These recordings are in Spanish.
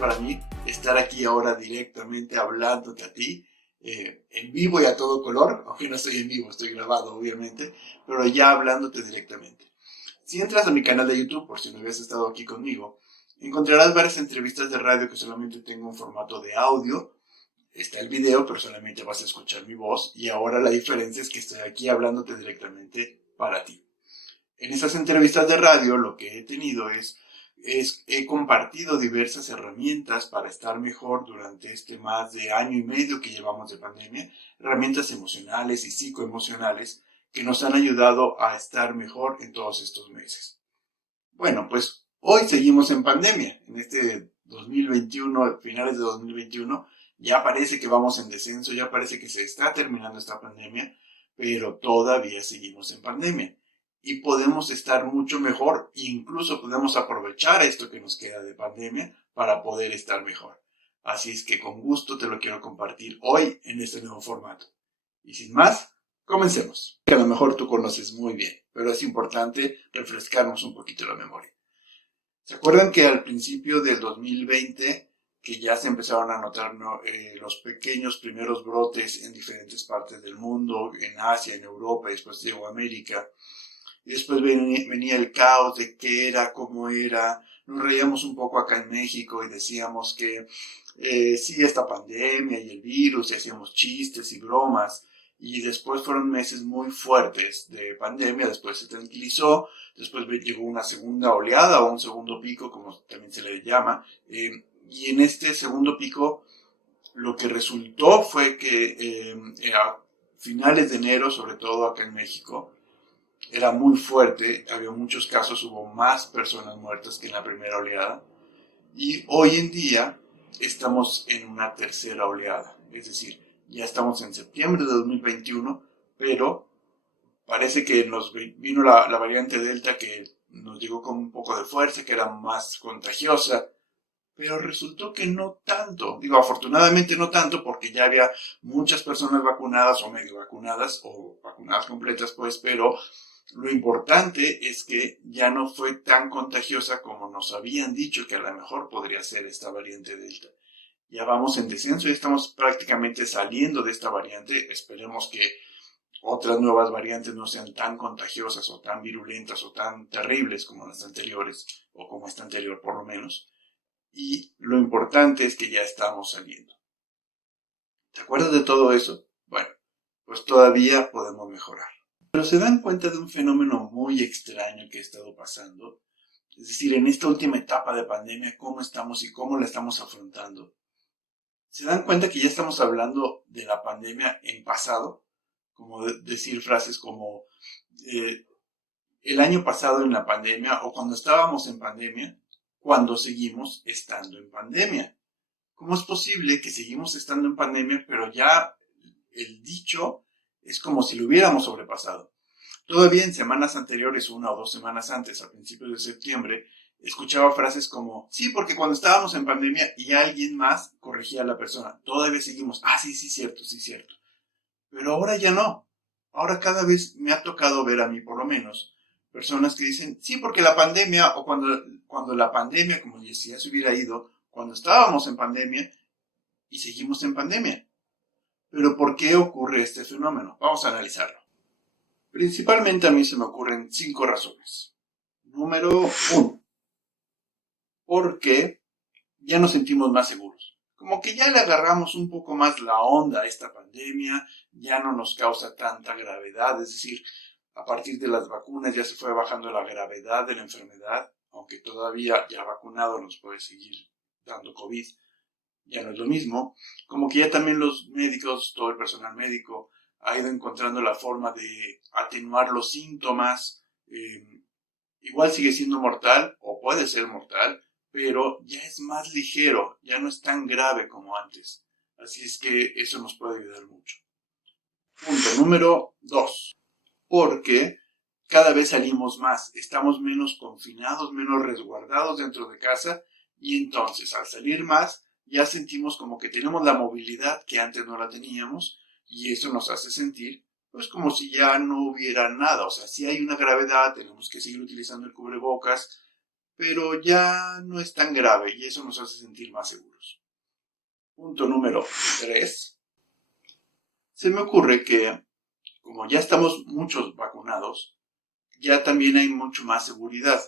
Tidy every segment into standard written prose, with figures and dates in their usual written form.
para mí estar aquí ahora directamente hablándote a ti, en vivo y a todo color, aunque no estoy en vivo, estoy grabado obviamente, pero ya hablándote directamente. Si entras a mi canal de YouTube, por si no habías estado aquí conmigo, encontrarás varias entrevistas de radio que solamente tengo en formato de audio. Está el video, pero solamente vas a escuchar mi voz, y ahora la diferencia es que estoy aquí hablándote directamente para ti. En esas entrevistas de radio lo que he tenido he compartido diversas herramientas para estar mejor durante este más de año y medio que llevamos de pandemia, herramientas emocionales y psicoemocionales que nos han ayudado a estar mejor en todos estos meses. Bueno, pues hoy seguimos en pandemia, en este 2021, finales de 2021, ya parece que vamos en descenso, ya parece que se está terminando esta pandemia, pero todavía seguimos en pandemia. Y podemos estar mucho mejor, incluso podemos aprovechar esto que nos queda de pandemia para poder estar mejor. Así es que con gusto te lo quiero compartir hoy en este nuevo formato. Y sin más, comencemos. Que a lo mejor tú conoces muy bien, pero es importante refrescarnos un poquito la memoria. ¿Se acuerdan que al principio del 2020, que ya se empezaron a notar los pequeños primeros brotes en diferentes partes del mundo, en Asia, en Europa, y después llegó a América? Y después venía el caos de qué era, cómo era. Nos reíamos un poco acá en México y decíamos que sí, esta pandemia y el virus, y hacíamos chistes y bromas. Y después fueron meses muy fuertes de pandemia, después se tranquilizó, después llegó una segunda oleada o un segundo pico, como también se le llama. Y en este segundo pico lo que resultó fue que a finales de enero, sobre todo acá en México, era muy fuerte, había muchos casos, hubo más personas muertas que en la primera oleada, y hoy en día estamos en una tercera oleada, es decir, ya estamos en septiembre de 2021, pero parece que nos vino la variante Delta, que nos llegó con un poco de fuerza, que era más contagiosa, pero resultó que no tanto. Digo, afortunadamente no tanto, porque ya había muchas personas vacunadas o medio vacunadas o vacunadas completas, pues, pero lo importante es que ya no fue tan contagiosa como nos habían dicho que a lo mejor podría ser esta variante Delta. Ya vamos en descenso y estamos prácticamente saliendo de esta variante. Esperemos que otras nuevas variantes no sean tan contagiosas o tan virulentas o tan terribles como las anteriores, o como esta anterior por lo menos. Y lo importante es que ya estamos saliendo. ¿Te acuerdas de todo eso? Bueno, pues todavía podemos mejorar. Pero se dan cuenta de un fenómeno muy extraño que ha estado pasando. Es decir, en esta última etapa de pandemia, cómo estamos y cómo la estamos afrontando. Se dan cuenta que ya estamos hablando de la pandemia en pasado, como decir frases como el año pasado en la pandemia, o cuando estábamos en pandemia, cuando seguimos estando en pandemia. ¿Cómo es posible que seguimos estando en pandemia, pero ya el dicho es como si lo hubiéramos sobrepasado? Todavía en semanas anteriores, 1 o 2 semanas antes, a principios de septiembre, escuchaba frases como, sí, porque cuando estábamos en pandemia y alguien más corregía a la persona, todavía seguimos, sí, sí, cierto, sí, cierto. Pero ahora ya no. Ahora cada vez me ha tocado ver a mí, por lo menos, personas que dicen, sí, porque la pandemia, o cuando la pandemia, como si ya se hubiera ido, cuando estábamos en pandemia y seguimos en pandemia. Pero ¿por qué ocurre este fenómeno? Vamos a analizarlo. Principalmente a mí se me ocurren 5 razones. Número 1. Porque ya nos sentimos más seguros. Como que ya le agarramos un poco más la onda a esta pandemia, ya no nos causa tanta gravedad, es decir, a partir de las vacunas ya se fue bajando la gravedad de la enfermedad, aunque todavía ya vacunado nos puede seguir dando COVID, ya no es lo mismo. Como que ya también los médicos, todo el personal médico, ha ido encontrando la forma de atenuar los síntomas. Igual sigue siendo mortal, o puede ser mortal, pero ya es más ligero, ya no es tan grave como antes. Así es que eso nos puede ayudar mucho. Punto número 2. Porque cada vez salimos más, estamos menos confinados, menos resguardados dentro de casa, y entonces al salir más ya sentimos como que tenemos la movilidad que antes no la teníamos, y eso nos hace sentir pues como si ya no hubiera nada. O sea, si hay una gravedad, tenemos que seguir utilizando el cubrebocas, pero ya no es tan grave y eso nos hace sentir más seguros. Punto número 3. Se me ocurre que como ya estamos muchos vacunados, ya también hay mucho más seguridad.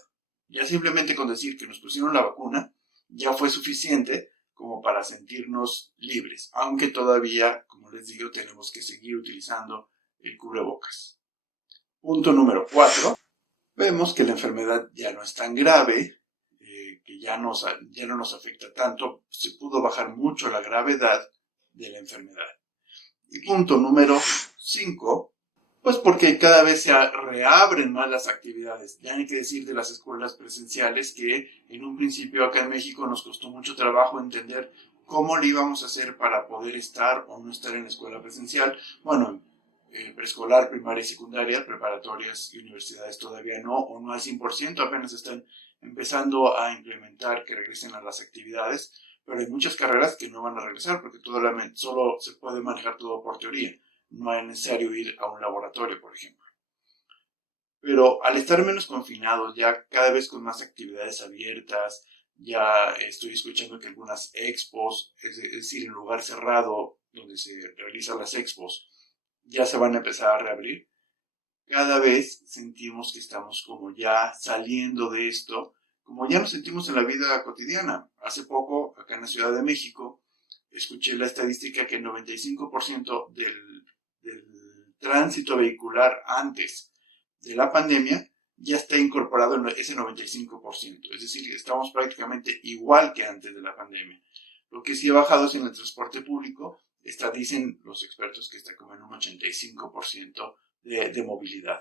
Ya simplemente con decir que nos pusieron la vacuna, ya fue suficiente como para sentirnos libres, aunque todavía, como les digo, tenemos que seguir utilizando el cubrebocas. Punto número 4. Vemos que la enfermedad ya no es tan grave, que ya no nos afecta tanto, se pudo bajar mucho la gravedad de la enfermedad. Y punto número 5, pues porque cada vez se reabren más las actividades. Ya hay que decir de las escuelas presenciales que en un principio acá en México nos costó mucho trabajo entender cómo le íbamos a hacer para poder estar o no estar en la escuela presencial. Bueno, preescolar, primaria y secundaria, preparatorias y universidades todavía no, o no al 100%, apenas están empezando a implementar que regresen a las actividades, pero hay muchas carreras que no van a regresar porque solo se puede manejar todo por teoría, no es necesario ir a un laboratorio, por ejemplo. Pero al estar menos confinados, ya cada vez con más actividades abiertas, ya estoy escuchando que algunas expos, es decir, en lugar cerrado donde se realizan las expos, ya se van a empezar a reabrir. Cada vez sentimos que estamos como ya saliendo de esto, como ya nos sentimos en la vida cotidiana. Hace poco, acá en la Ciudad de México, escuché la estadística que el 95% del tránsito vehicular antes de la pandemia ya está incorporado en ese 95%. Es decir, estamos prácticamente igual que antes de la pandemia. Lo que sí ha bajado es en el transporte público. Dicen los expertos que está como en un 85% de movilidad.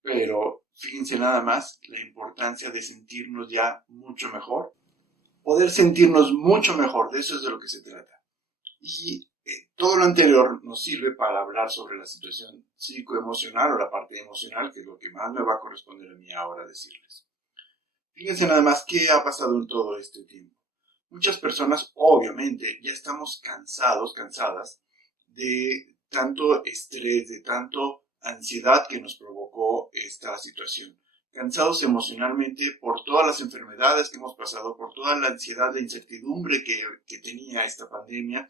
Pero fíjense nada más la importancia de sentirnos ya mucho mejor. Poder sentirnos mucho mejor, de eso es de lo que se trata. Y todo lo anterior nos sirve para hablar sobre la situación psicoemocional o la parte emocional, que es lo que más me va a corresponder a mí ahora decirles. Fíjense nada más qué ha pasado en todo este tiempo. Muchas personas, obviamente, ya estamos cansadas de tanto estrés, de tanto ansiedad que nos provocó esta situación. Cansados emocionalmente por todas las enfermedades que hemos pasado, por toda la ansiedad, la incertidumbre que tenía esta pandemia,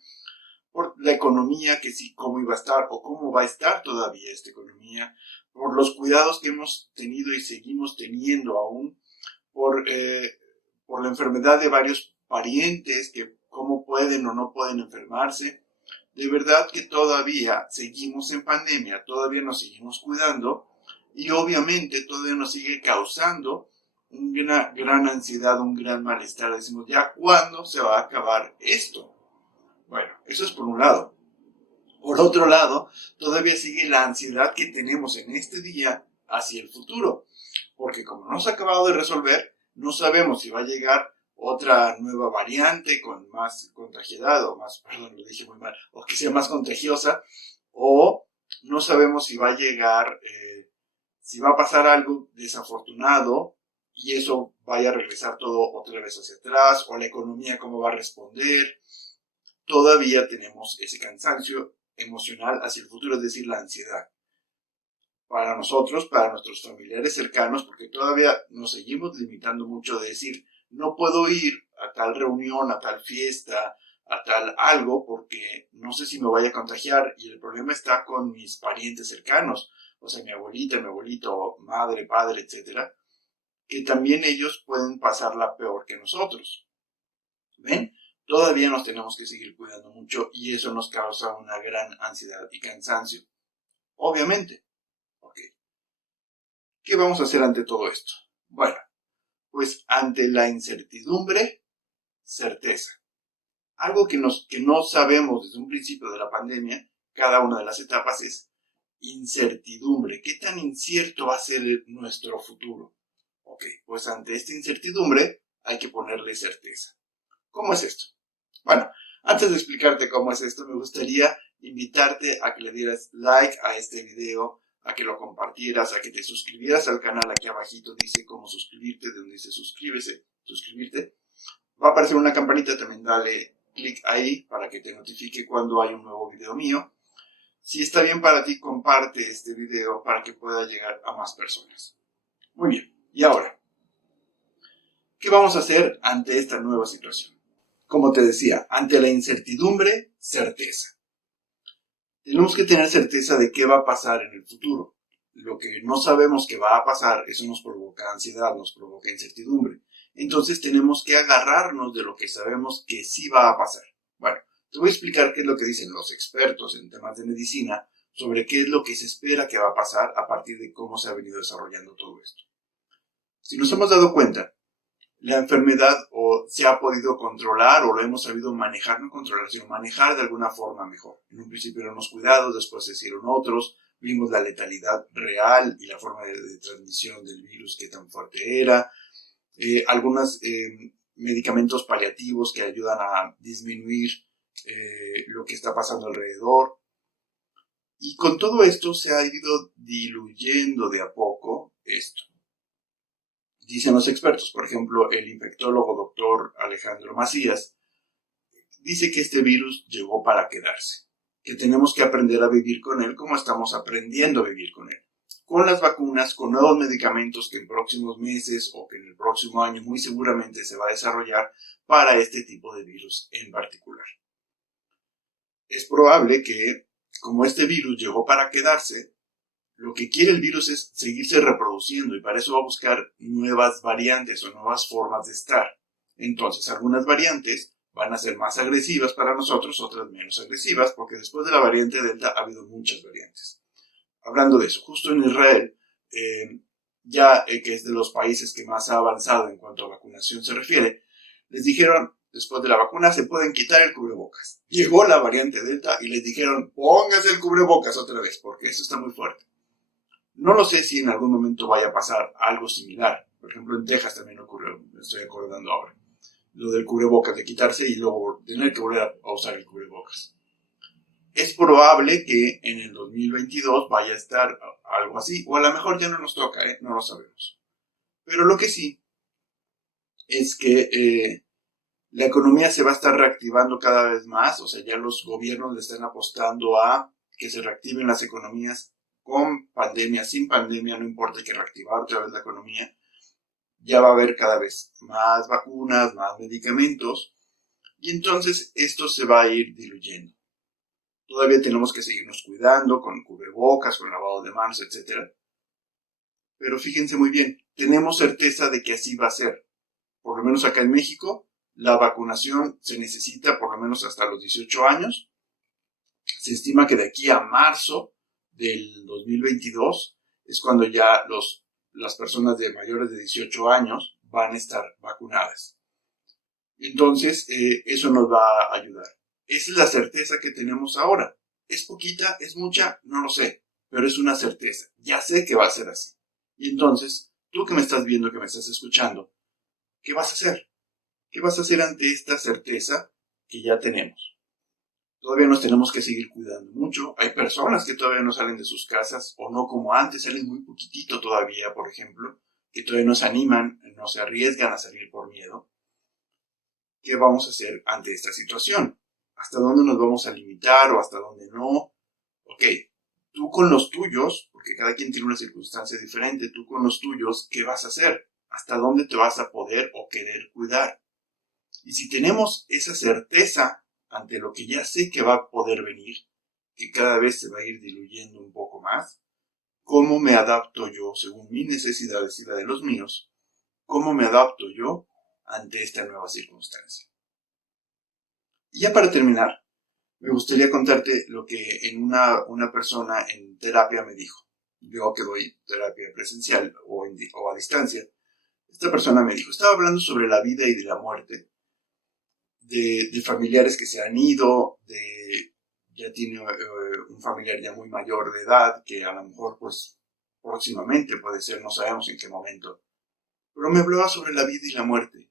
por la economía, que sí, cómo iba a estar o cómo va a estar todavía esta economía, por los cuidados que hemos tenido y seguimos teniendo aún, por la enfermedad de varios parientes, que cómo pueden o no pueden enfermarse. De verdad que todavía seguimos en pandemia, todavía nos seguimos cuidando y obviamente todavía nos sigue causando una gran ansiedad, un gran malestar. Decimos, ¿ya cuándo se va a acabar esto? Bueno, eso es por un lado. Por otro lado, todavía sigue la ansiedad que tenemos en este día hacia el futuro, porque como no se ha acabado de resolver, no sabemos si va a llegar otra nueva variante con más contagiedad, o más, perdón, lo dije muy mal, o que sea más contagiosa, o no sabemos si va a llegar, si va a pasar algo desafortunado y eso vaya a regresar todo otra vez hacia atrás, o la economía cómo va a responder. Todavía tenemos ese cansancio emocional hacia el futuro, es decir, la ansiedad. Para nosotros, para nuestros familiares cercanos, porque todavía nos seguimos limitando mucho de decir, no puedo ir a tal reunión, a tal fiesta, a tal algo, porque no sé si me vaya a contagiar y el problema está con mis parientes cercanos, o sea, mi abuelita, mi abuelito, madre, padre, etcétera, que también ellos pueden pasarla peor que nosotros. ¿Ven? Todavía nos tenemos que seguir cuidando mucho y eso nos causa una gran ansiedad y cansancio. Obviamente. Ok. ¿Qué vamos a hacer ante todo esto? Bueno, pues ante la incertidumbre, certeza. Algo que no sabemos desde un principio de la pandemia, cada una de las etapas es incertidumbre. ¿Qué tan incierto va a ser nuestro futuro? Ok, pues ante esta incertidumbre hay que ponerle certeza. ¿Cómo es esto? Bueno, antes de explicarte cómo es esto, me gustaría invitarte a que le dieras like a este video, a que lo compartieras, a que te suscribieras al canal. Aquí abajito dice cómo suscribirte, de donde dice suscribirte. Va a aparecer una campanita, también dale clic ahí para que te notifique cuando hay un nuevo video mío. Si está bien para ti, comparte este video para que pueda llegar a más personas. Muy bien, y ahora, ¿Qué vamos a hacer ante esta nueva situación? Como te decía, ante la incertidumbre, certeza. Tenemos que tener certeza de qué va a pasar en el futuro. Lo que no sabemos que va a pasar, eso nos provoca ansiedad, nos provoca incertidumbre. Entonces tenemos que agarrarnos de lo que sabemos que sí va a pasar. Bueno, te voy a explicar qué es lo que dicen los expertos en temas de medicina sobre qué es lo que se espera que va a pasar a partir de cómo se ha venido desarrollando todo esto. Si nos hemos dado cuenta, la enfermedad o se ha podido controlar o lo hemos sabido manejar, no controlar, sino manejar de alguna forma mejor. En un principio eran unos cuidados, después se hicieron otros, vimos la letalidad real y la forma de transmisión del virus, qué tan fuerte era, algunos medicamentos paliativos que ayudan a disminuir lo que está pasando alrededor. Y con todo esto se ha ido diluyendo de a poco esto. Dicen los expertos, por ejemplo, el infectólogo doctor Alejandro Macías, dice que este virus llegó para quedarse, que tenemos que aprender a vivir con él como estamos aprendiendo a vivir con él. Con las vacunas, con nuevos medicamentos que en próximos meses o que en el próximo año muy seguramente se va a desarrollar para este tipo de virus en particular. Es probable que, como este virus llegó para quedarse, lo que quiere el virus es seguirse reproduciendo y para eso va a buscar nuevas variantes o nuevas formas de estar. Entonces, algunas variantes van a ser más agresivas para nosotros, otras menos agresivas, porque después de la variante Delta ha habido muchas variantes. Hablando de eso, justo en Israel, que es de los países que más ha avanzado en cuanto a vacunación se refiere, les dijeron, después de la vacuna se pueden quitar el cubrebocas. Llegó la variante Delta y les dijeron, póngase el cubrebocas otra vez, porque eso está muy fuerte. No lo sé si en algún momento vaya a pasar algo similar. Por ejemplo, en Texas también ocurrió, me estoy acordando ahora. Lo del cubrebocas, de quitarse y luego tener que volver a usar el cubrebocas. Es probable que en el 2022 vaya a estar algo así, o a lo mejor ya no nos toca, no lo sabemos. Pero lo que sí es que la economía se va a estar reactivando cada vez más, o sea, ya los gobiernos le están apostando a que se reactiven las economías con pandemia, sin pandemia, no importa, hay que reactivar otra vez la economía. Ya va a haber cada vez más vacunas, más medicamentos, y entonces esto se va a ir diluyendo. Todavía tenemos que seguirnos cuidando con cubrebocas, con lavado de manos, etc. Pero fíjense muy bien, tenemos certeza de que así va a ser. Por lo menos acá en México, la vacunación se necesita por lo menos hasta los 18 años. Se estima que de aquí a marzo del 2022 es cuando ya las personas de mayores de 18 años van a estar vacunadas. Entonces, eso nos va a ayudar. Esa es la certeza que tenemos ahora. ¿Es poquita? ¿Es mucha? No lo sé, pero es una certeza. Ya sé que va a ser así. Y entonces, tú que me estás viendo, que me estás escuchando, ¿qué vas a hacer? ¿Qué vas a hacer ante esta certeza que ya tenemos? Todavía nos tenemos que seguir cuidando mucho. Hay personas que todavía no salen de sus casas o no como antes, salen muy poquitito todavía, por ejemplo, que todavía no se animan, no se arriesgan a salir por miedo. ¿Qué vamos a hacer ante esta situación? ¿Hasta dónde nos vamos a limitar o hasta dónde no? Ok, tú con los tuyos, porque cada quien tiene una circunstancia diferente, tú con los tuyos, ¿qué vas a hacer? ¿Hasta dónde te vas a poder o querer cuidar? Y si tenemos esa certeza ante lo que ya sé que va a poder venir, que cada vez se va a ir diluyendo un poco más, ¿cómo me adapto yo según mis necesidades y la de los míos? ¿Cómo me adapto yo ante esta nueva circunstancia? Y ya para terminar, me gustaría contarte lo que una persona en terapia me dijo. Yo que doy terapia presencial o a distancia, esta persona me dijo, estaba hablando sobre la vida y de la muerte, de familiares que se han ido, ya tiene un familiar ya muy mayor de edad, que a lo mejor pues próximamente puede ser, no sabemos en qué momento, pero me hablaba sobre la vida y la muerte.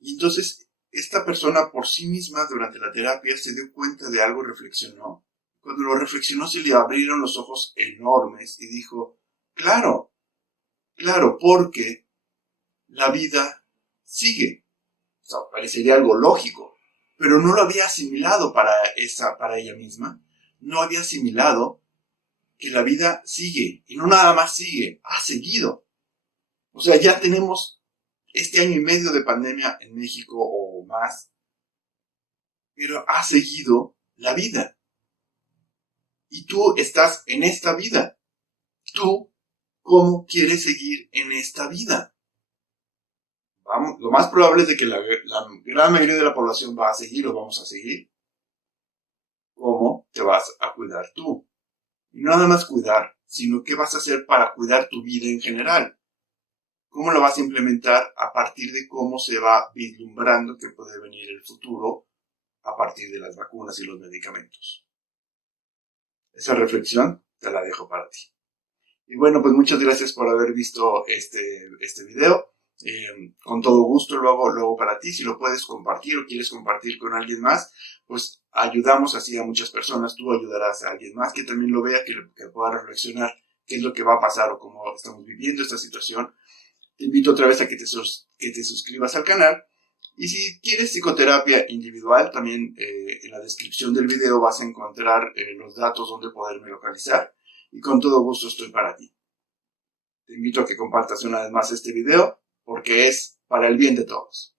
Y entonces esta persona por sí misma durante la terapia se dio cuenta de algo y reflexionó. Cuando lo reflexionó se le abrieron los ojos enormes y dijo, claro, porque la vida sigue. O sea, parecería algo lógico, pero no lo había asimilado para ella misma. No había asimilado que la vida sigue, y no nada más sigue, ha seguido. O sea, ya tenemos este año y medio de pandemia en México o más, pero ha seguido la vida. Y tú estás en esta vida. ¿Tú cómo quieres seguir en esta vida? Vamos, lo más probable es de que la gran mayoría de la población va a seguir o vamos a seguir. ¿Cómo te vas a cuidar tú? Y no nada más cuidar, sino qué vas a hacer para cuidar tu vida en general. ¿Cómo lo vas a implementar a partir de cómo se va vislumbrando que puede venir el futuro a partir de las vacunas y los medicamentos? Esa reflexión te la dejo para ti. Y bueno, pues muchas gracias por haber visto este video. Con todo gusto lo hago para ti. Si lo puedes compartir o quieres compartir con alguien más, pues ayudamos así a muchas personas. Tú ayudarás a alguien más que también lo vea, que pueda reflexionar qué es lo que va a pasar o cómo estamos viviendo esta situación. Te invito otra vez a que te suscribas al canal. Y si quieres psicoterapia individual, también en la descripción del video vas a encontrar los datos donde poderme localizar. Y con todo gusto estoy para ti. Te invito a que compartas una vez más este video porque es para el bien de todos.